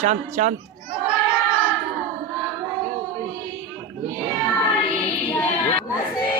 Şant şant. Nasıl?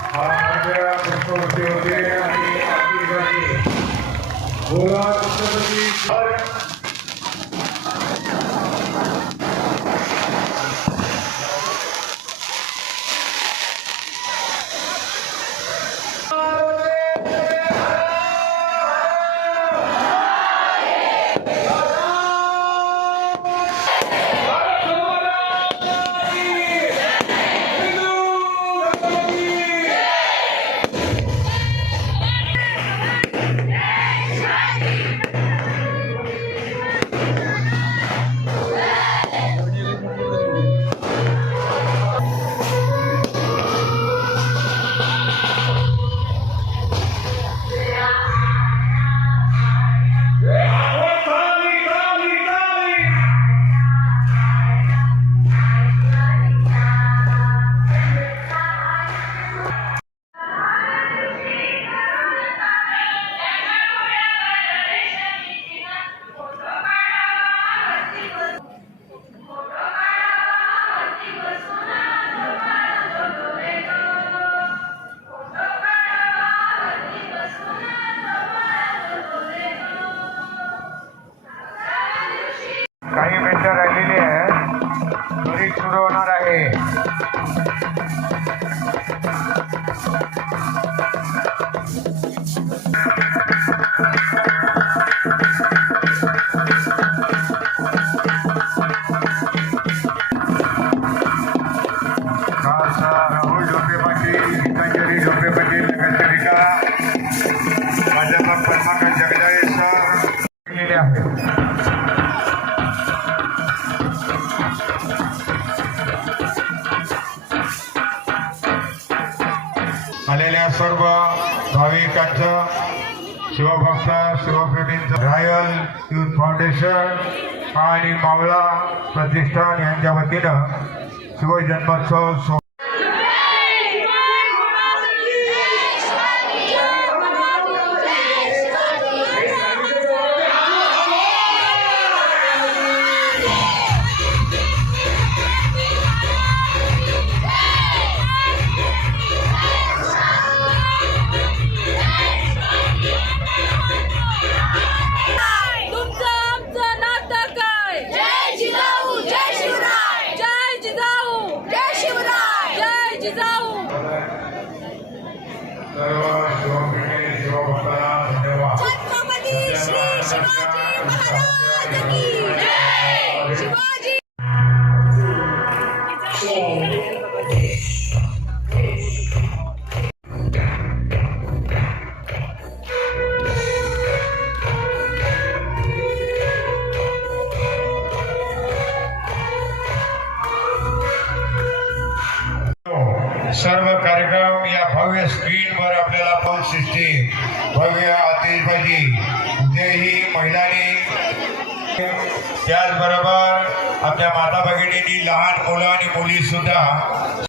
बोला छत्रपती काही मिनिटं राहिलेली आहे त्वरित सुरू होणार आहे पद्माकर केलेले आहेत आलेल्या सर्व भाविकांचं शिवभक्त शिवप्रेमींचं रॉयल युथ फाउंडेशन आणि मावळा प्रतिष्ठान यांच्या वतीनं शिवजन्मोत्सव सर्व कार्यक्रम या भव्य आपल्याला पाहून सिस्टीम भव्य आतिषबाजी उद्याही महिलांनी. त्याचबरोबर आपल्या माता भगिनींनी लहान मुलं आणि मुलीसुद्धा